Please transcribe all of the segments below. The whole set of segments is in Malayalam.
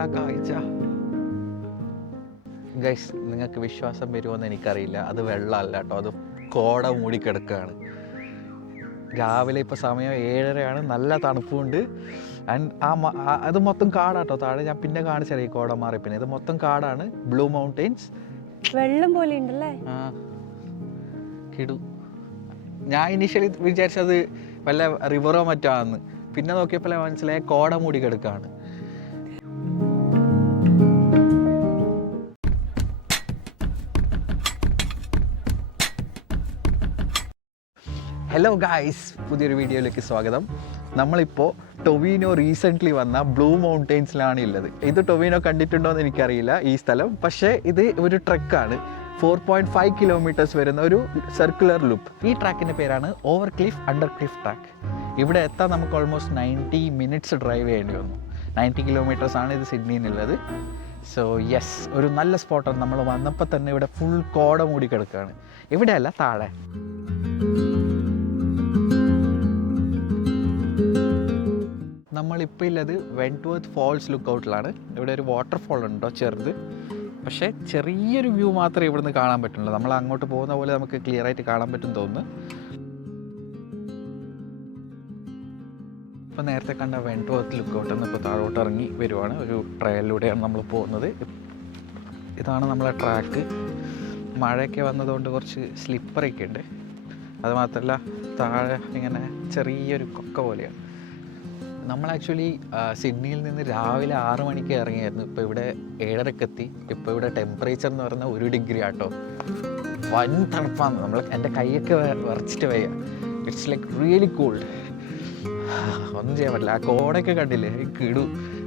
എന്താ കാഴ്ച ഗൈസ്, നിങ്ങൾക്ക് വിശ്വാസം വരുമോയെന്ന് എനിക്കറിയില്ല. അത് വെള്ളമല്ല കേട്ടോ, അത് കോട മൂടിക്കിടക്കുകയാണ്. രാവിലെ ഇപ്പോൾ സമയം 7:30, നല്ല തണുപ്പുണ്ട്. ആൻഡ് അത് മൊത്തം കാടാട്ടോ താഴെ. ഞാൻ പിന്നെ കാണിച്ചറിയാം ഈ കോട മാറി. പിന്നെ ഇത് മൊത്തം കാടാണ്. ബ്ലൂ മൗണ്ടെയിൻസ്, വെള്ളം പോലെ ഉണ്ടല്ലേ. കിടു. ഞാൻ ഇനീഷ്യലി വിചാരിച്ചത് വല്ല റിവറോ മറ്റോ ആണെന്ന്. പിന്നെ നോക്കിയപ്പോൾ മനസ്സിലായ കോട മൂടി കിടക്കുകയാണ്. ഹലോ ഗായ്സ്, പുതിയൊരു വീഡിയോയിലേക്ക് സ്വാഗതം. നമ്മളിപ്പോൾ ടൊവിനോ റീസെൻ്റ്ലി വന്ന ബ്ലൂ മൗണ്ടെയിൻസിലാണ് ഉള്ളത്. ഇത് ടൊവിനോ കണ്ടിട്ടുണ്ടോ എന്ന് എനിക്കറിയില്ല ഈ സ്ഥലം. പക്ഷേ ഇത് ഒരു ട്രെക്കാണ്. 4.5 കിലോമീറ്റേഴ്സ് വരുന്ന ഒരു സർക്കുലർ ലൂപ്പ്. ഈ ട്രാക്കിൻ്റെ പേരാണ് over cliff under cliff track. ഇവിടെ എത്താൻ നമുക്ക് ഓൾമോസ്റ്റ് 90 മിനിറ്റ്സ് ഡ്രൈവ് ചെയ്യേണ്ടി വന്നു. 90 കിലോമീറ്റേഴ്സാണ് ഇത് സിഡ്നിയിലുള്ളത്. സോ യെസ്, ഒരു നല്ല സ്പോട്ടാണ്. നമ്മൾ വന്നപ്പോൾ തന്നെ ഇവിടെ ഫുൾ കോട മൂടി കിടക്കുകയാണ്. ഇവിടെയല്ല, താഴെ. നമ്മളിപ്പോൾ ഉള്ളത് വെൻറ്റ്വർത്ത് ഫോൾസ് ലുക്കൗട്ടിലാണ്. ഇവിടെ ഒരു വാട്ടർഫോൾ ഉണ്ടോ ചെറുത്, പക്ഷേ ചെറിയൊരു വ്യൂ മാത്രമേ ഇവിടുന്ന് കാണാൻ പറ്റുള്ളൂ. നമ്മൾ അങ്ങോട്ട് പോകുന്ന പോലെ നമുക്ക് ക്ലിയർ ആയിട്ട് കാണാൻ പറ്റും തോന്നുന്നു. ഇപ്പോൾ നേരത്തെ കണ്ട വെൻറ്റ്വർത്ത് ലുക്കൗട്ട് എന്ന് ഇപ്പോൾ താഴോട്ട് ഇറങ്ങി വരുവാണ്. ഒരു ട്രയലിലൂടെയാണ് നമ്മൾ പോകുന്നത്. ഇതാണ് നമ്മളെ ട്രാക്ക്. മഴയൊക്കെ വന്നതുകൊണ്ട് കുറച്ച് സ്ലിപ്പറൊക്കെ ഉണ്ട്. അതുമാത്രമല്ല താഴെ ഇങ്ങനെ ചെറിയൊരു കൊക്ക പോലെയാണ്. നമ്മൾ ആക്ച്വലി സിഡ്നിയിൽ നിന്ന് രാവിലെ 6 മണിക്ക് ഇറങ്ങിയായിരുന്നു. ഇപ്പോൾ ഇവിടെ 7:30 എത്തി. ഇപ്പോൾ ഇവിടെ ടെമ്പറേച്ചർ എന്ന് പറഞ്ഞാൽ 1 ഡിഗ്രി ആട്ടോ. വൻ തണുപ്പാണ്. എൻ്റെ കൈയൊക്കെ വിറച്ചിട്ട് വയ്യ. It's like really cooled. ഒന്നും ചെയ്യാൻ പറ്റില്ല. ആ കോടയൊക്കെ കണ്ടില്ലേ, കിടു.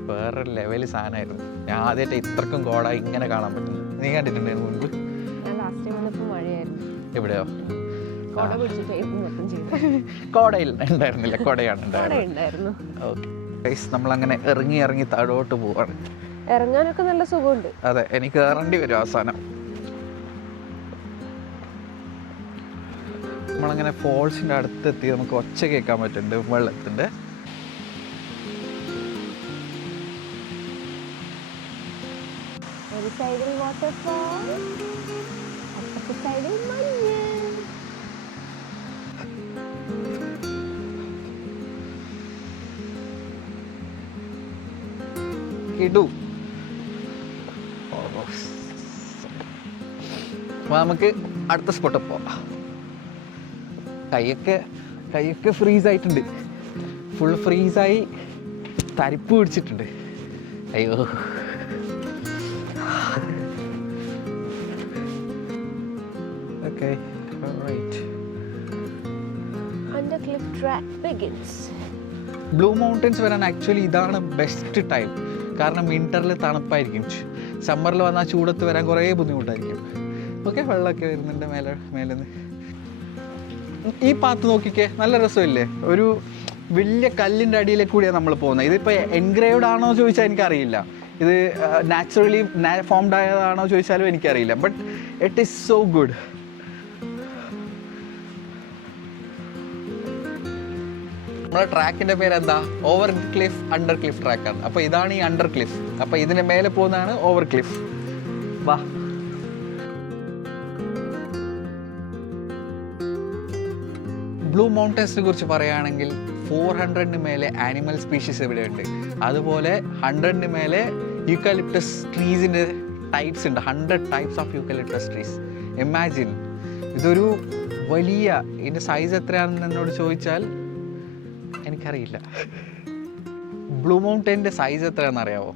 വേറെ ലെവൽ സാധനമായിരുന്നു. ഞാൻ ആദ്യമായിട്ട് ഇത്രക്കും കോട ഇങ്ങനെ കാണാൻ പറ്റുന്നു. നീ കണ്ടിട്ടുണ്ടായിരുന്നു മുൻപ്? എവിടെയോ? കോടയിൽ ഉണ്ടായിരുന്നില്ല, കൊടയാണ് ഉണ്ടായിരുന്നു. ഓക്കെ, നമ്മളങ്ങനെ ഇറങ്ങി താഴോട്ട് പോവാണ്. ഇറങ്ങാനൊക്കെ നല്ല സുഖമുണ്ട്. അതെ, എനിക്ക് കയറേണ്ടി വരും അവസാനം. നമ്മളങ്ങനെ ഫോൾസിന്റെ അടുത്തെത്തി. നമുക്ക് ഒച്ച കേൾക്കാൻ പറ്റുന്നുണ്ട് വെള്ളത്തിന്റെ. ഒരു സൈഡിൽ വാട്ടർഫാൾ, അപ്പുറത്തെ സൈഡിൽ മഞ്ഞ്. നമുക്ക് അടുത്ത സ്പോട്ട് പോവാം. കൈയൊക്കെ ഫ്രീസ് ആയിട്ടുണ്ട്. ഫുൾ ഫ്രീസായി തരിപ്പ് പിടിച്ചിട്ടുണ്ട്. അയ്യോ, ഓക്കെ, ബ്ലൂ മൗണ്ടെയിൻസ് വരാൻ ആക്ച്വലി ഇതാണ് ബെസ്റ്റ് ടൈം. കാരണം വിൻ്ററിൽ തണുപ്പായിരിക്കും. സമ്മറിൽ വന്നാൽ ചൂടത്ത് വരാൻ കുറേ ബുദ്ധിമുട്ടായിരിക്കും. ഓക്കെ, വെള്ളമൊക്കെ വരുന്നുണ്ട് മേലെന്ന്. ഈ പാത്ത് നോക്കിക്കേ, നല്ല രസമില്ലേ? ഒരു വലിയ കല്ലിൻ്റെ അടിയിലേക്ക് കൂടിയാണ് നമ്മൾ പോകുന്നത്. ഇതിപ്പോൾ എൻഗ്രേവ്ഡ് ആണോ ചോദിച്ചാൽ എനിക്കറിയില്ല. ഇത് നാച്ചുറലി ഫോംഡ് ആയതാണോ ചോദിച്ചാലും എനിക്കറിയില്ല. But it is so good. നമ്മുടെ ട്രാക്കിൻ്റെ പേരെന്താ? ഓവർ ക്ലിഫ് അണ്ടർ ക്ലിഫ് ട്രാക്കാണ്. അപ്പോൾ ഇതാണ് ഈ അണ്ടർ ക്ലിഫ്. അപ്പോൾ ഇതിൻ്റെ മേലെ പോകുന്നതാണ് ഓവർ ക്ലിഫ്. വാ. ബ്ലൂ മൗണ്ടെയിൻസിനെ കുറിച്ച് പറയുകയാണെങ്കിൽ 400 മേലെ ആനിമൽ സ്പീഷീസ് ഇവിടെയുണ്ട്. അതുപോലെ 100 മേലെ യൂക്കലിപ്റ്റസ് ട്രീസിൻ്റെ ടൈപ്സ് ഉണ്ട്. 100 types of eucalyptus trees. Imagine, ഇതൊരു വലിയ, ഇതിൻ്റെ സൈസ് എത്രയാണെന്ന് എന്നോട് ചോദിച്ചാൽ എനിക്കറിയില്ല. ബ്ലൂ മൗണ്ടെയിൻ്റെ സൈസ് എത്രയാണെന്ന് അറിയാമോ?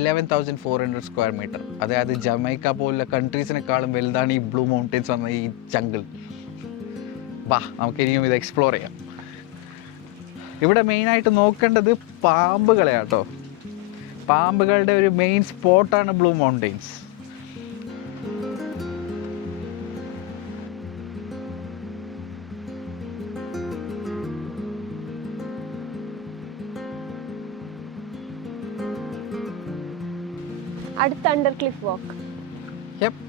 11,400 സ്ക്വയർ മീറ്റർ. അതായത് ജമൈക്ക പോലുള്ള കൺട്രീസിനെക്കാളും വലുതാണ് ഈ ബ്ലൂ മൗണ്ടെയിൻസ് വന്ന ഈ ജംഗിൾ. വാ, നമുക്ക് ഇനിയും ഇത് എക്സ്പ്ലോർ ചെയ്യാം. ഇവിടെ മെയിനായിട്ട് നോക്കേണ്ടത് പാമ്പുകളെയാണ് കേട്ടോ. പാമ്പുകളുടെ ഒരു മെയിൻ സ്പോട്ടാണ് ബ്ലൂ മൗണ്ടെയിൻസ്. അടുത്ത under cliff walk. Yep,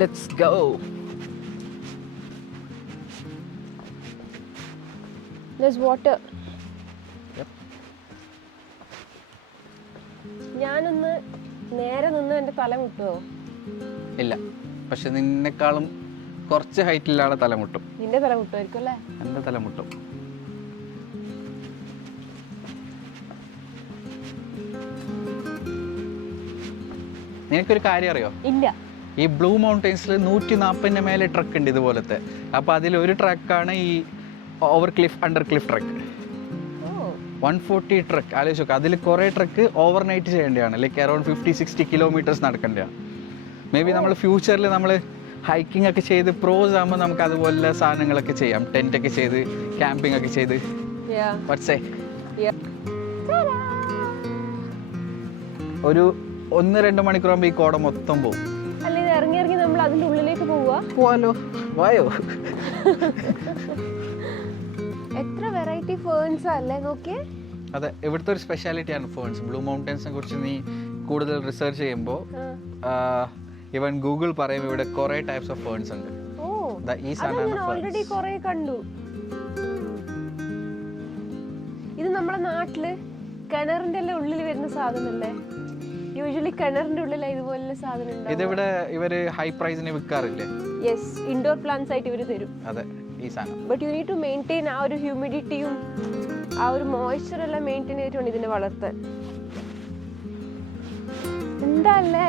let's go. There's water. Yep. ഞാനൊന്ന് നേരെ നിന്ന് എൻ്റെ തല മുട്ടുവോ? ഇല്ല, പക്ഷെ നിന്നെക്കാളും കുറച്ച് ഹൈറ്റിലാണ് തലമുട്ടും. നിന്റെ തല മുട്ടുമായിരിക്കും അല്ലേ? എൻ്റെ തലമുട്ടും. നിനക്കൊരു കാര്യം അറിയോ? ഇല്ല. ഈ ബ്ലൂ മൗണ്ടെയ്ൻസിൽ 140 മേലെ ട്രക്ക് ഉണ്ട് ഇതുപോലത്തെ. അപ്പോൾ അതിലൊരു ട്രക്കാണ് ഈ over cliff under cliff trek. 140 trek ആലോചിച്ച് നോക്കുക. അതിൽ കുറേ ട്രക്ക് ഓവർനൈറ്റ് ചെയ്യേണ്ടതാണ്. ലൈക്ക് അറൗണ്ട് 50-60 കിലോമീറ്റേഴ്സ് നടക്കേണ്ടതാണ്. മേ ബി നമ്മൾ ഫ്യൂച്ചറിൽ നമ്മൾ ഹൈക്കിംഗ് ഒക്കെ ചെയ്ത് പ്രോസ് ആകുമ്പോൾ നമുക്ക് അതുപോലെ സാധനങ്ങളൊക്കെ ചെയ്യാം. ടെൻറ്റൊക്കെ ചെയ്ത് ക്യാമ്പിംഗ് ഒക്കെ ചെയ്ത്. ഒരു 1-2 മണിക്കൂറാകുമ്പോൾ ഈ കോട മൊത്തം പോകും. അല്ല, ഇത് ഇറങ്ങി ഇറങ്ങി നമ്മൾ അതിൻ്റെ ഉള്ളിലേക്ക് പോവാലോ, വായോ. എത്ര വെറൈറ്റി ഫേൺസ് അല്ലേ നോക്കിയേ. അതെ, ഇവിടുത്തെ ഒരു സ്പെഷ്യാലിറ്റിയാണ് ഫേൺസ്. ബ്ലൂ മൗണ്ടെയ്ൻസിനെ കുറിച്ച് നീ കൂടുതൽ റിസർച്ച് ചെയ്യുമ്പോൾ ഇവൻ ഗൂഗിൾ പറയും ഇവിടെ കുറേ ടൈപ്സ് ഓഫ് ഫേൺസ് ഉണ്ട്. ഈ സാധനമാണ് ഓൾറെഡി കുറേ കണ്ടു. ഇത് നമ്മുടെ നാട്ടില് കിണറിന്റെ എല്ലാം ഉള്ളിൽ വരുന്ന സാധനമല്ലേ? യൂഷ്വലി കിണറിന്റെ ഉള്ളിലാണ് ഇതുപോലെ സാധനം ഉണ്ടാവുക. ഇതിവിടെ ഇവര് ഹൈ പ്രൈസിന് വിൽക്കാറില്ലേ? യെസ്, ഇൻഡോർ പ്ലാന്റ്സ് ആയിട്ട് ഇവര് തരും. അതെ, ഈ സാധനം. But you need to maintain ആ ഒരു ഹ്യൂമിഡിറ്റിയും ആ ഒരു മോയ്സ്ചർ എല്ലാം മെയിൻറ്റെയിൻ ചെയ്തിട്ട് വേണം ഇതിനെ വളർത്താൻ. എന്താല്ലേ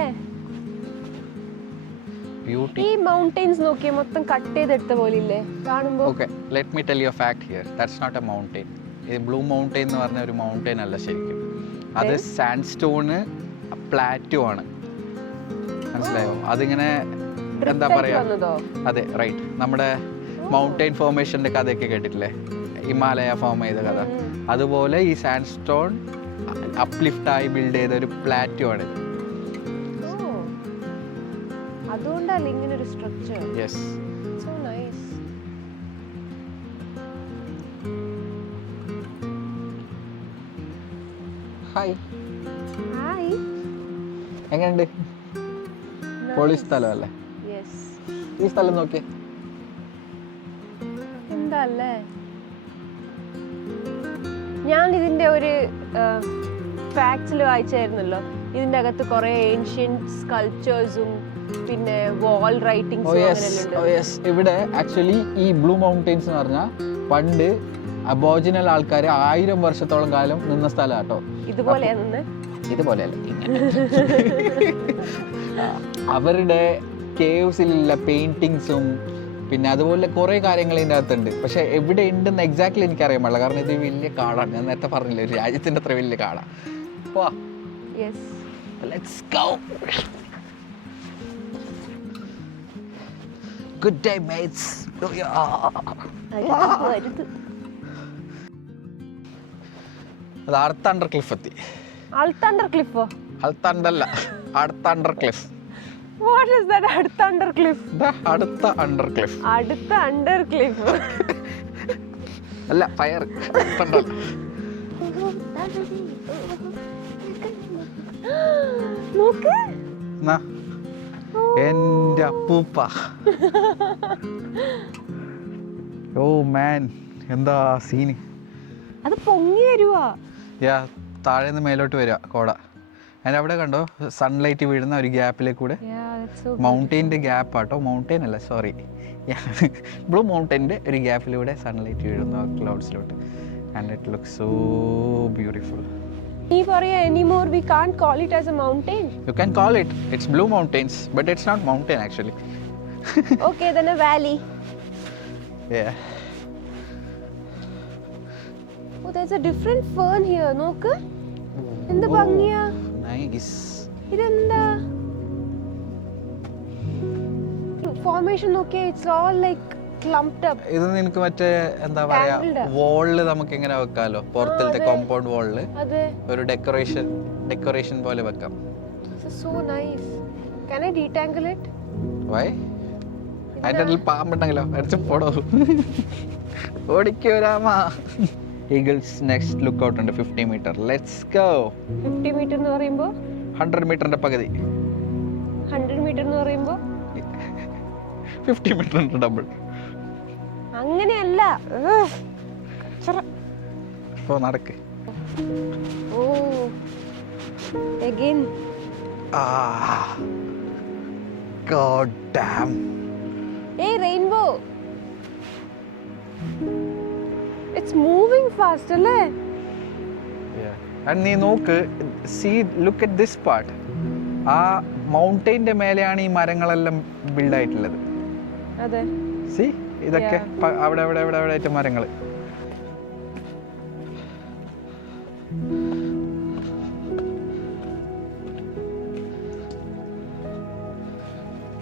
ബ്യൂട്ടി. ഈ മൗണ്ടെയിൻസ് നോക്കിയേ, മൊത്തം കട്ട് ചെയ്തെടുത്ത പോലെ ഇല്ലേ കാണുമ്പോൾ? Okay, let me tell you a fact here. That's not a mountain. ഇത് ബ്ലൂ മൗണ്ടെയിൻ എന്ന് പറഞ്ഞ ഒരു മൗണ്ടെയിൻ അല്ല ശരിക്കും. അത് സാൻഡ്സ്റ്റോണ് പ്ലാറ്റോ ആണ്. മനസ്സിലായോ? അതിങ്ങനെ എന്താ പറയാ? അതെ, റൈറ്റ്. നമ്മുടെ മൗണ്ടെയിൻ ഫോർമേഷന്റെ കഥയൊക്കെ കേട്ടിട്ടില്ലേ? ഹിമാലയ ഫോം ചെയ്ത കഥ. അതുപോലെ ഈ സാൻഡ്സ്റ്റോൺ അപ്ലിഫ്റ്റ് ആയി ബിൽഡ് ചെയ്ത ഒരു പ്ലാറ്റോ ആണ്. അതുകൊണ്ടല്ലേ ഇങ്ങനെ ഒരു structure? Yes. So nice. Hi. Hi. എങ്ങനെയുണ്ട്? പൊളി സ്ഥലമല്ലേ? യെസ്. ഈ സ്ഥലം നോക്കിയേ. എന്താല്ലേ, ഞാൻ ഇതിന്റെ ഒരു ഫാക്ട്സിൽ വായിച്ചായിരുന്നല്ലോ. ഇതിന്റെ അകത്ത് കുറെ ഏൻഷ്യന്റ് സ്കൾപ്ചേഴ്സും പിന്നെ വാൾ റൈറ്റിംഗ്സും. ഇവിടെ ആക്ച്വലി ഈ ബ്ലൂ മൗണ്ടെയ്ൻസ് എന്ന് പറഞ്ഞാൽ പണ്ട് അബോറിജിനൽ ആൾക്കാർ 1000 വർഷത്തോളം കാലം നിന്ന സ്ഥലം കേട്ടോ. ഇതുപോലെയല്ല, അവരുടെ കേവ്സിലുള്ള പെയിന്റിങ്സും പിന്നെ അതുപോലെ കുറേ കാര്യങ്ങൾ ഇതിൻ്റെ അകത്തുണ്ട്. പക്ഷെ എവിടെ ഉണ്ടെന്ന് എക്സാക്ട്ലി എനിക്കറിയാൻ പാടില്ല, കാരണം ഇത് വലിയ കാടാണ്. ഞാൻ നേരത്തെ പറഞ്ഞില്ല, ഒരു രാജ്യത്തിൻ്റെ അത്ര വലിയ കാടാണ്. Let's go. Good day mates. അത് അടുത്ത അണ്ടർ ക്ലിഫ് എത്തി. അടുത്ത അണ്ടർ ക്ലിഫോ? അടുത്തണ്ടല്ല, അടുത്ത under cliff. What is that? അടുത്ത അണ്ടർ ക്ലിഫ്? അടുത്ത അണ്ടർ ക്ലിഫ്. അടുത്ത അണ്ടർ ക്ലിഫ് അല്ല, ഫയർ. നോക്ക്. എന്റെ അപ്പൂപ്പ. ഓ മാൻ, എന്താ സീന്. അത് പൊങ്ങി വരുവാ. താഴേന്ന് മേലോട്ട് വരിക കോട. അതിൻ്റെ അവിടെ കണ്ടോ സൺലൈറ്റ് വീഴുന്ന ഒരു ഗ്യാപ്പിലേക്ക് കൂടെ. മൗണ്ടെയിൻ്റെ ഗ്യാപ്പ് ആട്ടോ, മൗണ്ടെയിൻ അല്ല, സോറി, ബ്ലൂ മൗണ്ടെയിൻ്റെ ഒരു ഗ്യാപ്പിലൂടെ സൺലൈറ്റ് വീഴുന്നു ക്ലൗഡ്സിലോട്ട്. And it looks so beautiful. നീ പറയാ anymore we can't call it as a mountain. You can call it. It's Blue Mountains, but it's not mountain actually. Okay, then a valley. Yeah. Oh, there's a different fern here. നോക്ക്, എന്ത് ഭംഗിയാ. Nice. ഇതെന്താ ഫോർമേഷൻ നോക്കിയേ. It's all like clumped up. ഇത് നിനക്ക് മറ്റേ എന്താ പറയാ, വാളില് നമുക്ക് എങ്ങനെ വെക്കാലോ, പുറത്തിലത്തെ കോമ്പൗണ്ട് വാളില് ഒരു ഡെക്കറേഷൻ പോലെ വെക്കാം. So nice. Can I detangle it? Why? അതിന്റെ ഉള്ളിൽ പാമ്പുണ്ടെങ്കിലോ, അടിച്ച് പോടോ. ഓടിക്കോ രാമാ. Eagles next lookout ഉണ്ട് 50 meter. Let's go. 50 meter എന്ന് പറയുമ്പോ 100 മീറ്ററിന്റെ പകുതി. 100 meter എന്ന് പറയുമ്പോ 50 മീറ്ററിന്റെ ഡബിൾ. അങ്ങനെയല്ല. ഓ നടക്ക്. ഓ Again. God damn. Hey, rainbow. It's moving fast, അല്ലേ? And നീ നോക്ക്, look at this part. ആ മൗണ്ടൈൻ്റെ മേലെയാണ് ഈ മരങ്ങളെല്ലാം ബിൽഡ് ആയിട്ടുള്ളത്. അതെ. See, ഇതൊക്കെ അവിടെ ആയിട്ട് മരങ്ങൾ.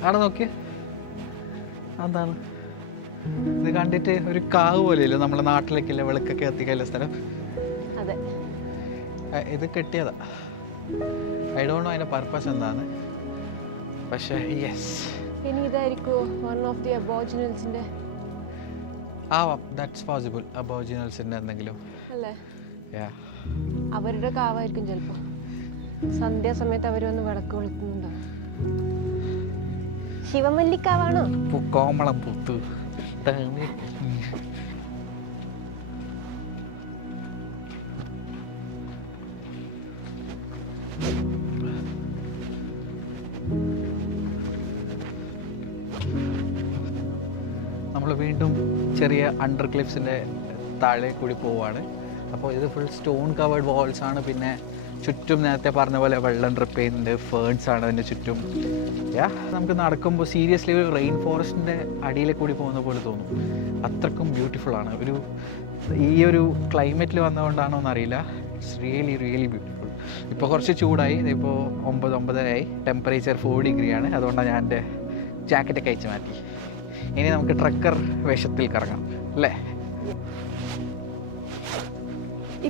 അവിടെ നോക്കിയേ, അതാണ്. ഇത് കണ്ടിട്ട് ഒരു കാവ് പോലെയല്ലോ നമ്മളെ നാട്ടിലേക്കില്ല വിളക്കൊക്കെ എത്തിക്കല്ല സ്ഥലം. അതെ, ഇത് കെട്ടിയതാ. ഐ ഡോണ്ട് നോ അതിന്റെ പർപ്പസ് എന്താണ്, പക്ഷേ യെസ്. ഇനി ഇതായിരിക്കുമോ വൺ ഓഫ് ദി അബോർജിനൽസിന്റെ? That's possible. അബോർജിനൽസിന്റെ എന്തെങ്കിലും അല്ലേ? അവരുടെ കാവായിരിക്കും ചിലപ്പോ. സന്ധ്യാസമയത്ത് അവർ വന്ന് വിളക്ക് കൊളുത്തുന്നുണ്ടോ? ശിവമല്ലിക്കാവാണോ? കോമളം പുത്തു. നമ്മൾ വീണ്ടും ചെറിയ അണ്ടർ ക്ലിഫ്സിൻ്റെ താഴെ കൂടി പോവുകയാണ്. അപ്പോൾ ഇത് ഫുൾ സ്റ്റോൺ കവേർഡ് വാൾസ് ആണ്. പിന്നെ ചുറ്റും നേരത്തെ പറഞ്ഞ പോലെ വെള്ളം ഡ്രിപ്പ് ചെയ്യുന്നുണ്ട്. ഫേൺസ് ആണ് അതിൻ്റെ ചുറ്റും. നമുക്ക് നടക്കുമ്പോൾ സീരിയസ്ലി ഒരു റെയിൻ ഫോറസ്റ്റിൻ്റെ അടിയിലെ കൂടി പോകുന്ന പോലെ തോന്നും. അത്രക്കും ബ്യൂട്ടിഫുൾ ആണ്. ഈ ഒരു ക്ലൈമറ്റിൽ വന്നതുകൊണ്ടാണോ എന്നറിയില്ല, ഇറ്റ്സ് റിയലി ബ്യൂട്ടിഫുൾ. ഇപ്പോൾ കുറച്ച് ചൂടായി. ഇപ്പോൾ 9:30 ടെമ്പറേച്ചർ 4 ഡിഗ്രി ആണ്. അതുകൊണ്ടാണ് ഞാൻ എൻ്റെ ജാക്കറ്റൊക്കെ അയച്ച് മാറ്റി. ഇനി നമുക്ക് ട്രക്കർ വേഷത്തിൽ കറങ്ങാം അല്ലേ?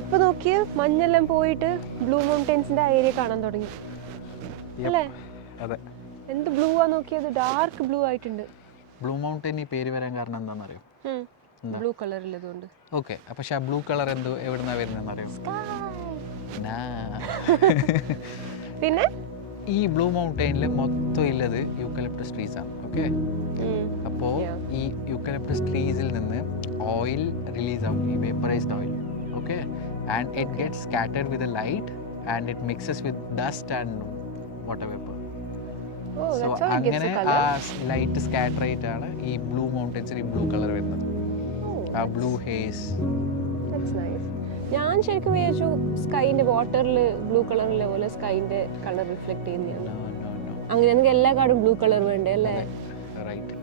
ഇപ്പൊ നോക്കിയ മഞ്ഞെല്ലാം പോയിട്ട് ബ്ലൂ മൗണ്ടൻസിന്റെ ഏരിയ കാണാൻ തുടങ്ങി അല്ലേ? അതെ. എന്ത് ബ്ലൂ ആ നോക്കിയത്, ഡാർക്ക് ബ്ലൂ ആയിട്ടുണ്ട്. ബ്ലൂ മൗണ്ടൻ ഈ പേര് വരാൻ കാരണം എന്താണെന്നറിയോ? ബ്ലൂ കളറില്ലതുകൊണ്ട്. ഓക്കെ, പക്ഷെ ആ ബ്ലൂ കളർ എവിടുന്നാ വരുന്നതെന്നറിയോ? പിന്നെ ഈ ബ്ലൂ മൗണ്ടൈനിൽ മൊത്തം ഉള്ളത് യൂക്കലിപ്റ്റസ് ട്രീസ് ആണ്. ഓക്കെ, അപ്പോൾ ഈ യൂക്കലിപ്റ്റസ് ട്രീസിൽ നിന്ന് ഓയിൽ റിലീസ് ആവും, ഈ vaporised oil. Okay, and it gets scattered with a light and it mixes with dust and water vapour. So അങ്ങനെ ആ ലൈറ്റ് സ്കാറ്റർ ആയിട്ടാണ് ഈ ബ്ലൂ മൗണ്ടൻസിൽ ഈ ബ്ലൂ കളർ വരുന്നത്. ആ ബ്ലൂ ഹേസ്. ഞാൻ ശരിക്കും വിചാരിച്ചു സ്കൈന്റെ വാട്ടറിൽ ബ്ലൂ കളറിലെ പോലെ സ്കൈന്റെ കളർ റിഫ്ലക്ട് ചെയ്യുന്നതാണ്. അങ്ങനെയാണെങ്കിൽ എല്ലാ കാടും ബ്ലൂ കളർ വേണ്ടേ അല്ലേ? റൈറ്റ്.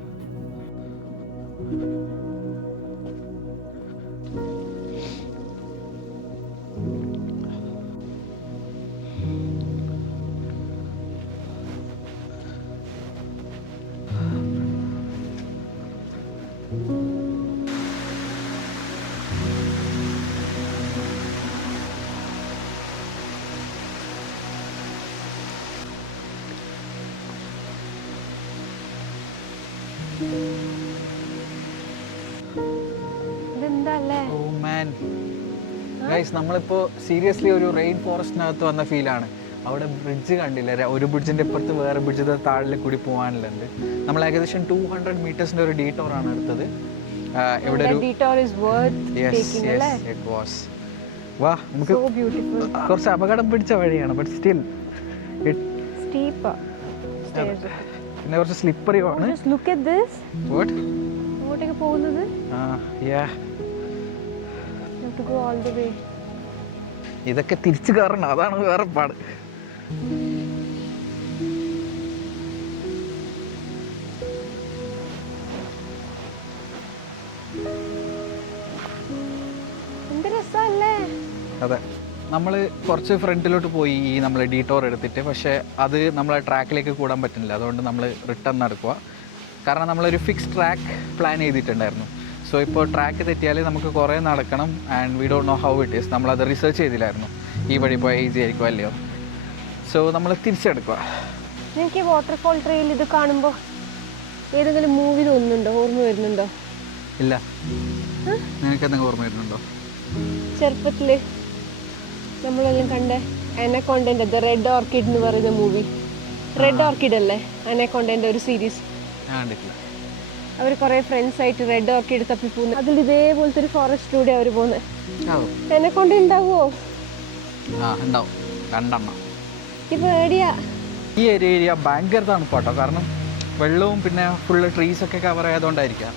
നമ്മളിപ്പോൾ സീരിയസ്ലി ഒരു റെയിൻ ഫോറസ്റ്റിനകത്ത് വന്ന ഫീലാണ്. അവിടെ ബ്രിഡ്ജ് കണ്ടില്ല, ഒരു ബ്രിഡ്ജിൻ്റെ ഇപ്പുറത്ത് വേറെ ബ്രിഡ്ജ് താഴെ കൂടി പോകാനുള്ളത്. നമ്മൾ ഏകദേശം 200 മീറ്റേഴ്സിൻ്റെ ഒരു ഡീറ്റോറാണ് എടുത്തത്. ഇവിടെ വാ, നമുക്ക് കുറച്ച് അപകടം പിടിച്ച വഴിയാണ്, ബട്ട് സ്റ്റിൽ പിന്നെ കുറച്ച് സ്ലിപ്പറിയുമാണ്. ഇതൊക്കെ തിരിച്ചു കയറണം, അതാണ് വേറെ പാട്. അതെ, നമ്മൾ കുറച്ച് ഫ്രണ്ടിലോട്ട് പോയി ഈ നമ്മൾ ഡീറ്റോർ എടുത്തിട്ട്, പക്ഷേ അത് നമ്മളെ ട്രാക്കിലേക്ക് കൂടാൻ പറ്റുന്നില്ല. അതുകൊണ്ട് നമ്മൾ റിട്ടേൺ നടക്കുക. കാരണം നമ്മളൊരു ഫിക്സ് ട്രാക്ക് പ്ലാൻ ചെയ്തിട്ടുണ്ടായിരുന്നു. സോ ഇപ്പോൾ ട്രാക്ക് തെറ്റിയാൽ നമുക്ക് കുറേ നടക്കണം. And we don't know how it is. നമ്മളത് റിസർച്ച് ചെയ്തില്ലായിരുന്നു, ഈ വഴി പോയാൽ ഈസി ആയിരിക്കും അല്ലയോ. സോ നമ്മൾ തിരിച്ചെടുക്കുക. എനിക്ക് വാട്ടർഫോൾ ട്രെയിൽ ഇത് കാണുമ്പോൾ ഏതെങ്കിലും മൂവി തോന്നുന്നുണ്ടോ, ഓർമ്മ വരുന്നുണ്ടോ? ഇല്ല, നിനക്ക് എന്തെങ്കിലും ഓർമ്മ വരുന്നുണ്ടോ? ചെറുപ്പത്തിൽ നമ്മളെല്ലാം കണ്ട അനക്കോണ്ടൻ്റെ ദ റെഡ് ഓർക്കിഡ് എന്ന് പറയുന്ന മൂവി. റെഡ് ഓർക്കിഡ് അല്ലേ അനക്കോണ്ടൻ്റെ ഒരു സീരീസ്? അവർ കുറേ ഫ്രണ്ട്സ് ആയിട്ട് റെഡ് ഓർക്കിഡ് തപ്പി പോകുന്നത്. അതിൽ ഇതേപോലത്തെ ഒരു ഫോറസ്റ്റിലൂടെ അവർ പോകുന്നത്. അനക്കോണ്ട ഉണ്ടാവുമോ? എനിക്ക് പേടിയാ. ഈ ഏരിയ ഭയങ്കര തണുപ്പാട്ടോ, കാരണം വെള്ളവും പിന്നെ ഫുള്ള് ട്രീസൊക്കെ കവർ ആയതുകൊണ്ടായിരിക്കാം.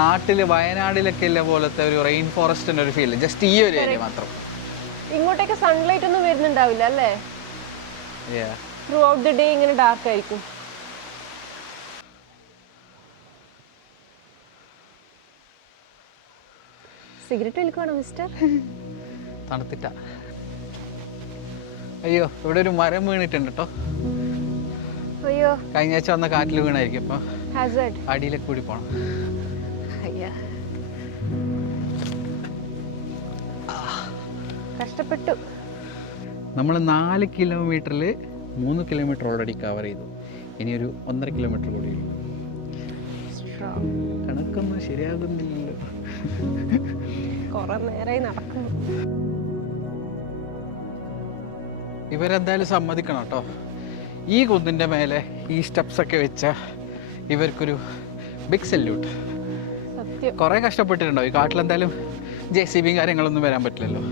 നാട്ടില് വയനാടിലൊക്കെ ഉള്ള പോലത്തെ ഒരു റെയിൻ ഫോറസ്റ്റിന്റെ ഒരു ഫീൽ ജസ്റ്റ് ഈ ഒരു ഏരിയ മാത്രം. ഇങ്ങോട്ടേക്ക് സൺലൈറ്റ് ഒന്നും വരുന്നുണ്ടാവില്ല അല്ലേ? ത്രൂ ഔട്ട് ദി ഡേ ഇങ്ങനെ ഡാർക്ക് ആയിരിക്കും. സിഗരറ്റ് വലിക്കുവാണോ മിസ്റ്റർ? തണുത്തിട്ട. അയ്യോ, ഇവിടെ ഒരു മരം വീണിട്ടുണ്ട് കേട്ടോ. അയ്യോ, കഴിഞ്ഞ ആഴ്ച വന്ന കാറ്റിൽ വീണായിരിക്കും. അപ്പൊ ഹാസർഡ്. അടിയിലേക്ക് കൂടി പോണം. കഷ്ടപ്പെട്ടു. നമ്മൾ 4 കിലോമീറ്ററിൽ 3 കിലോമീറ്റർ ഓൾറെഡി കവർ ചെയ്തു. ഇനിയൊരു 1.5 കിലോമീറ്റർ കൂടി. കണക്കൊന്നും ശരിയാകുന്നില്ലല്ലോ. കുറെ നേരമായി നടക്കുന്നു. ഇവരെന്തായാലും സമ്മതിക്കണം കേട്ടോ. ഈ കുന്നിൻ്റെ മേലെ ഈ സ്റ്റെപ്സ് ഒക്കെ വെച്ച ഇവർക്കൊരു ബിഗ് സല്യൂട്ട്. സത്യം. കുറേ കഷ്ടപ്പെട്ടിട്ടുണ്ടോ. ഈ കാട്ടിലെന്തായാലും JCBയും കാര്യങ്ങളൊന്നും വരാൻ പറ്റില്ലല്ലോ.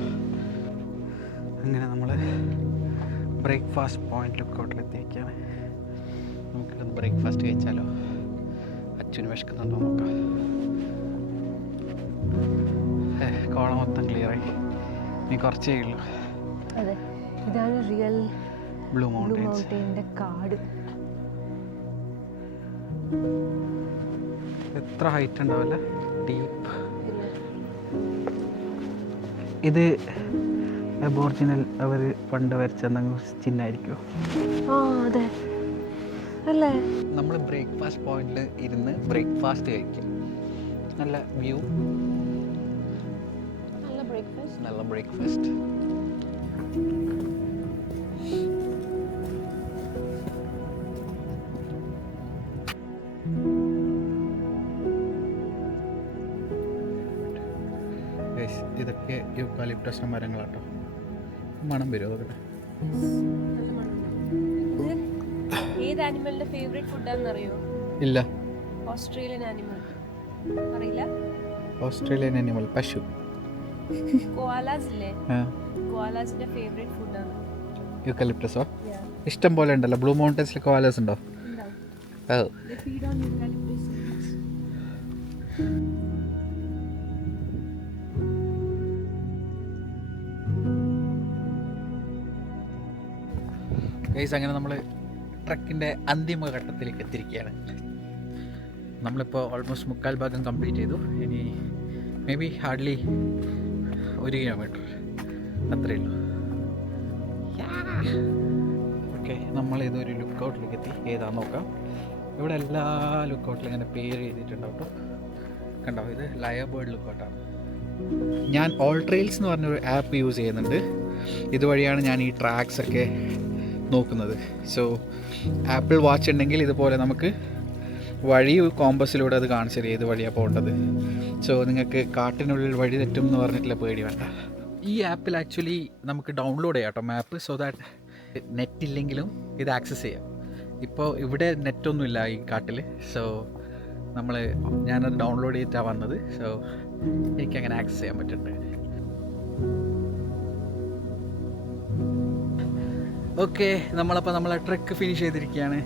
അങ്ങനെ നമ്മൾ ബ്രേക്ക്ഫാസ്റ്റ് പോയിന്റ് ലുക്കൗട്ടിലെത്തിയിരിക്കുകയാണ്. നമുക്കിതൊന്ന് ബ്രേക്ക്ഫാസ്റ്റ് കഴിച്ചാലോ? അച്ഛന് വിശക്കുന്നുണ്ടോ നോക്കാം. കോള മൊത്തം ക്ലിയറായി. ഇനി കുറച്ചേ ഉള്ളൂ. അതെ, ഇതാണ് റിയൽ ബ്ലൂ മൗണ്ടെയിൻസ്. മൗണ്ടെയിൻ്റെ കാട്. എത്ര ഹൈറ്റ് ഉണ്ടാവില്ല, ഡീപ്പ്. ഇത് അബോർജിനൽ അവർ പണ്ട് വരച്ച ചിഹ്നമായിരിക്കും. ആ അതെ അല്ലേ. നമ്മൾ ബ്രേക്ക്ഫാസ്റ്റ് പോയിന്റിൽ ഇരുന്ന് ബ്രേക്ക്ഫാസ്റ്റ് കഴിക്കും. നല്ല വ്യൂ, നല്ല ബ്രേക്ക്ഫാസ്റ്റ്. നല്ല ബ്രേക്ക്ഫാസ്റ്റ്. ഇതൊക്കെ യൂക്കാലിപ്റ്റസ് മരങ്ങളാട്ടോ. മണം വരുമോ അതൊക്കെ? ഏത് ആനിമലിന്റെ ഫേവറേറ്റ് ഫുഡാണെന്ന് അറിയോ? ഇല്ല. ഓസ്ട്രേലിയൻ ആനിമൽ അറിയില്ല? ഓസ്ട്രേലിയൻ ആനിമൽ പശു. കോലാസ് ഇല്ലേ? കോലാസിന്റെ ഫേവറേറ്റ് ഫുഡാണ് യൂക്കാലിപ്റ്റസോ? ഇഷ്ടം പോലെ ഉണ്ടല്ലോ. ബ്ലൂ മൗണ്ടൻസിൽ കോലാസ് ഉണ്ടോ? ഓ. ഗൈസ്, അങ്ങനെ നമ്മൾ ട്രക്കിൻ്റെ അന്തിമ ഘട്ടത്തിലേക്ക് എത്തിയിരിക്കുകയാണ്. നമ്മളിപ്പോൾ ഓൾമോസ്റ്റ് 3/4 ഭാഗം കംപ്ലീറ്റ് ചെയ്തു. ഇനി മേ ബി ഹാർഡ്ലി 1 കിലോമീറ്റർ അത്രയേ ഉള്ളൂ. ഓക്കെ, നമ്മളിതൊരു ലുക്കൗട്ടിലേക്ക് എത്തി. ഏതാന്ന് നോക്കാം. ഇവിടെ എല്ലാ ലുക്കൗട്ടിലും ഇങ്ങനെ പേര് എഴുതിയിട്ടുണ്ടാവും കേട്ടോ. കണ്ടോ, ഇത് ലയ ബേർഡ് ലുക്കൗട്ടാണ്. ഞാൻ ഓൾ ട്രെയിൽസ് എന്ന് പറഞ്ഞൊരു ആപ്പ് യൂസ് ചെയ്യുന്നുണ്ട്. ഇതുവഴിയാണ് ഞാൻ ഈ ട്രാക്സ് ഒക്കെ നോക്കുന്നത്. സോ ആപ്പിൾ വാച്ച് ഉണ്ടെങ്കിൽ ഇതുപോലെ നമുക്ക് വഴി കോമ്പസിലൂടെ അത് കാണിച്ചു തരും ഏത് വഴിയാണ് പോകേണ്ടത്. സോ നിങ്ങൾക്ക് കാട്ടിനുള്ളിൽ വഴി തെറ്റും എന്ന് പറഞ്ഞിട്ടുള്ള പേടി വേണ്ട. ഈ ആപ്പിൽ ആക്ച്വലി നമുക്ക് ഡൗൺലോഡ് ചെയ്യാം കേട്ടോ മാപ്പ്. സോ ദാറ്റ് നെറ്റ് ഇല്ലെങ്കിലും ഇത് ആക്സസ് ചെയ്യാം. ഇപ്പോൾ ഇവിടെ നെറ്റൊന്നുമില്ല ഈ കാട്ടിൽ. സോ ഞാനത് ഡൗൺലോഡ് ചെയ്തിട്ടാണ് വന്നത്. സോ എനിക്കങ്ങനെ ആക്സസ് ചെയ്യാൻ പറ്റുന്നുണ്ട്. ഓക്കെ, നമ്മളപ്പോൾ നമ്മളെ ട്രക്ക് ഫിനിഷ് ചെയ്തിരിക്കുകയാണ്.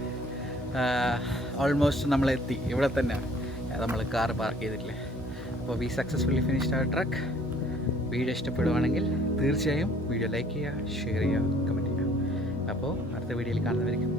ഓൾമോസ്റ്റ് നമ്മളെത്തി. ഇവിടെ തന്നെയാണ് നമ്മൾ കാർ പാർക്ക് ചെയ്തിട്ടില്ലേ. അപ്പോൾ വി സക്സസ്ഫുള്ളി ഫിനിഷ്ഡ് അവർ ട്രക്ക്. വീഡിയോ ഇഷ്ടപ്പെടുവാണെങ്കിൽ തീർച്ചയായും വീഡിയോ ലൈക്ക് ചെയ്യുക, ഷെയർ ചെയ്യുക, കമൻറ്റ് ചെയ്യുക. അപ്പോൾ അടുത്ത വീഡിയോയിൽ കാണുന്നവരിക്കും.